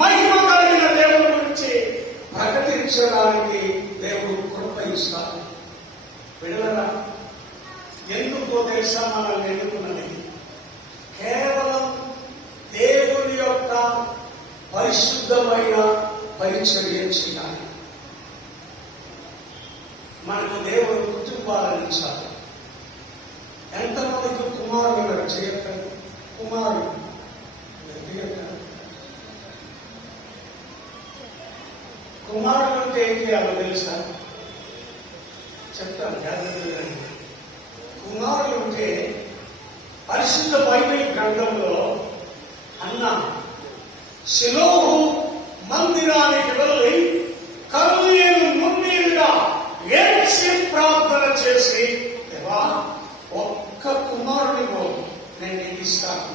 మహిమ కలిగిన దేవుని గురించి ప్రకటించడానికి దేవుడు కృప ఇస్తాడు. విడవరా ఎందుకో తెలుసా మనల్ని ఎన్నుకున్నది? కేవలం దేవుని యొక్క పరిశుద్ధమైన పరిచర్య చేయాలి. మనకు దేవుడు కుటుంబాలను ఇచ్చాడు. ఎంతమందికి కుమారుడు చేయగలరు? కుమారుడు కుమారుడు అంటే ఏం చేయాలో తెలుసా? చెప్తాను జాగ్రత్తగా. కుమారుడు అంటే పరిశుద్ధ బైబిల్ గ్రంథంలో అన్న షిలోహు మందిరానికి వెళ్ళి కన్నీరు మున్నీరుగా ఏడ్చి ప్రార్థన చేసి, దేవా ఒక్క కుమారుడిని నేను నీకు ఇస్తాను.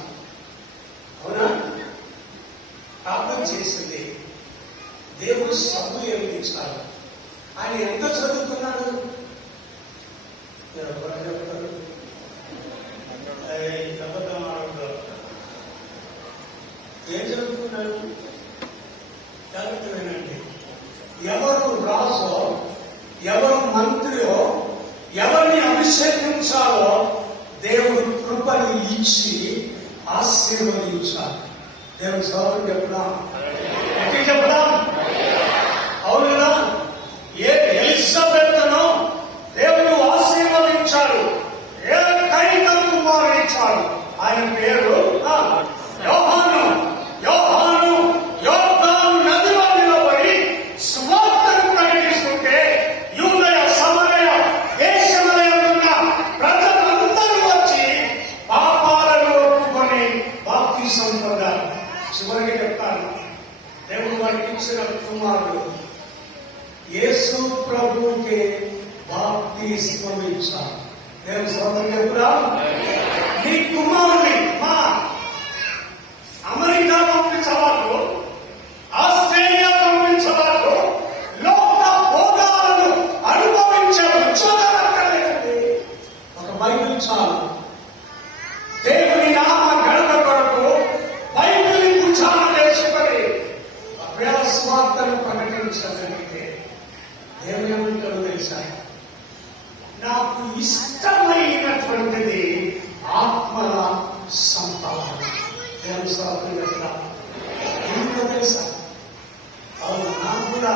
అవునా? ప్రార్థన చేసింది. దేవుడు సమూయేలుని ఇచ్చాడు. ఆయన ఎంత చదువుకున్నాడు? చెప్తారు ఏం చదువుకున్నాడు? జాగ్రత్త వినండి. ఎవరు రాజో, ఎవరు మంత్రియో, ఎవరిని అభిషేకించాలో దేవుడు కృపని ఇచ్చి ఆశీర్వదించాలి. దేవుడు సోదరుడు చెప్పుదాం, ఎట్టి చెప్పుదాం. అవునా? ఎలిజబెత్ను దేవుడు ఆశీర్వదించాడు. కైతం కుమారుడు ఇచ్చాడు. ఆయన పేరు యోహాను. యోహాను యోర్దాను నదిలో నిలబడి సువార్తను ప్రకటిస్తుంటే యూదయ సమరయ దేశములలో ఉన్న ప్రజలందరూ వచ్చి పాపాలను ఒప్పుకొని బాప్తిసం పొందారు. చివరికి చెప్తాను, దేవుడు వారికి ఇచ్చిన కుమారుడు యేసు ప్రభువుకి బాప్తిస్మం ఇచ్చాడు. దేవుడు సోదరుడు చెప్పురా, నీ కుమారుని మా అమెరికా పంపించవాళ్ళు, ఆస్ట్రేలియా పంపించవాళ్ళు లోక భోగాలను అనుభవించే ఉద్యోగాలక్కర్లేదండి. ఒక బైబిల్ చాలు. దేవుని నామ గణత కొరకు బైబిల్ ఉచ్చారణ చేసుకొని అభ్యాస స్వార్థను ప్రకటించగలిగితే దేవుని ఏమంటారో తెలుసా? నాకు ఇష్టమైనటువంటిది ఆత్మల సంపాదన. దేవుని స్తోత్రం. ఎందుకో తెలుసా? అవును, నాకు కూడా